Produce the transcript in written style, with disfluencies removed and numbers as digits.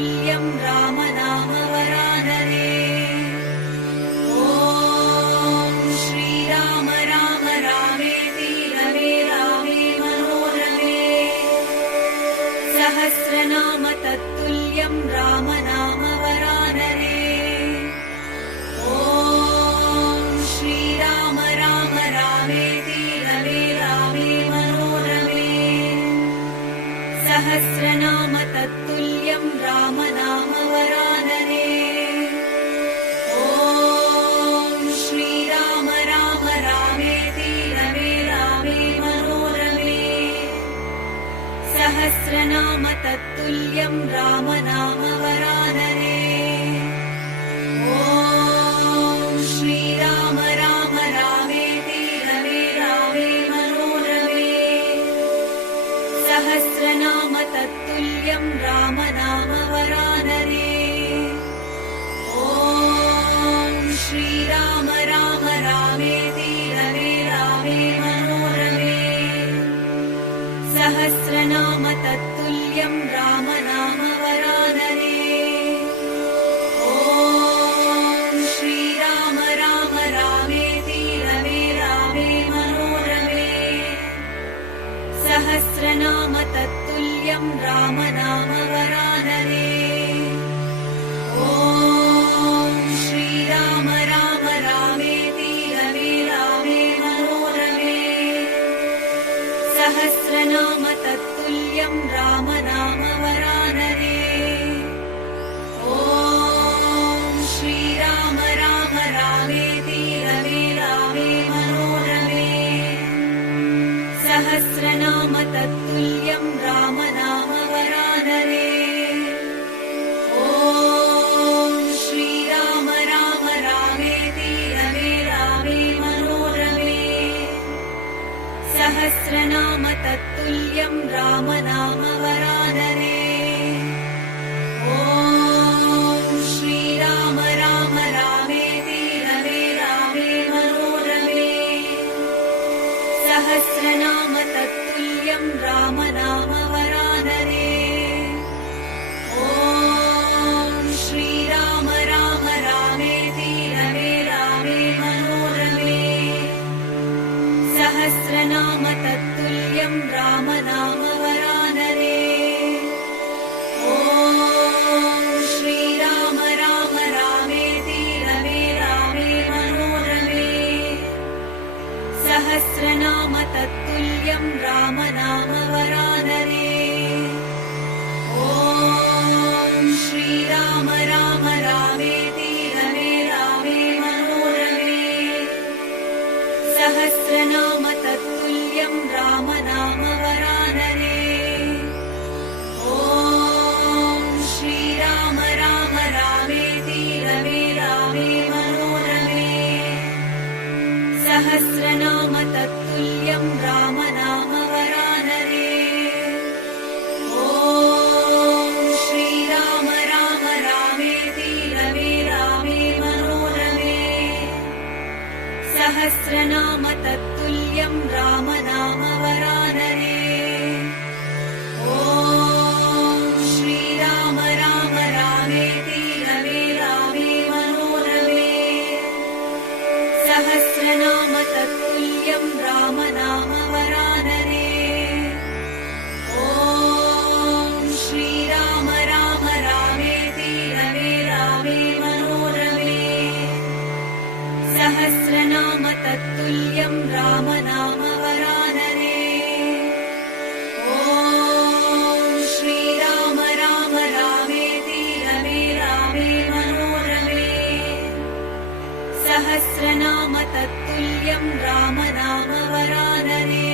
तत्तुल्यं रामनामवरानने। ॐ श्रीराम राम रामेति रमे रामे मनोरमे। सहस्रनाम तत्तुल्यं रामनामवरानने। ॐ श्रीराम राम रामेति रमे रामे मनोरमे। सहस्रनाम तत्तुल्यं रामनामवरानने। ॐ श्रीराम राम रामेति रमे रामे मनोरमे। सहस्रनाम तत्तुल्यं रामनामवरानने। ॐ श्रीराम राम रामेति रमे रामे मनोरमे। सहस्रनाम तत्तुल्यं रामनामवरानने। ॐ श्रीराम राम रामेति रमे रामे मनोरमे। सहस्रनाम तत्तुल्यं रामनामवरानने। ॐ श्रीराम राम रामेति रमे रामे मनोरमे। सहस्रनाम तत्तुल्यं रामनामवरानने। ॐ श्रीराम राम रामेति रमे रामे मनोरमे। सहस्रनाम तत्तुल्यं रामनामवरानने। ॐ श्रीराम राम रामेति रमे रामे मनोरमे। सहस्रनाम तत्तुल्यं रामनामवरानने। ॐ श्रीराम राम रामेति रमे रामे मनोरमे। सहस्रनाम तत्तुल्यं रामनामवरानने। ॐ श्रीराम राम रामेति रमे रामे मनोरमे। सहस्रनाम तत्तुल्यं रामनामवरानने। ॐ श्रीराम राम रामेति रमे रामे मनोरमे। सहस्रनाम तत्तुल्यं रामनामवरानने। ॐ श्रीराम राम रामेति रमे रामे मनोरमे। सहस्रनाम तत्तुल्यं रामनामवरानने। ॐ श्रीराम राम रामेति रमे रामे मनोरमे। सहस्रनाम तत्तुल्यं रामनामवरानने। ॐ श्रीराम राम रामेति रमे रामे मनोरमे। सहस्रनाम तत्तुल्यं रामनामवरानने। ॐ श्रीराम राम रामेति रमे रामे मनोरमे। सहस्रनाम तत्तुल्यं रामनामवरानने। ॐ श्रीराम राम रामेति रमे रामे मनोरमे। सहस्रनाम तत्तुल्यं रामनामवरानने। ॐ श्रीराम राम रामेति रमे रामे मनोरमे। सहस्रनाम तत्तुल्यं रामनामवरानने। ॐ श्रीराम राम रामेति रमे रामे मनोरमे। सहस्रनाम तत्तुल्यं रामनामवरानने।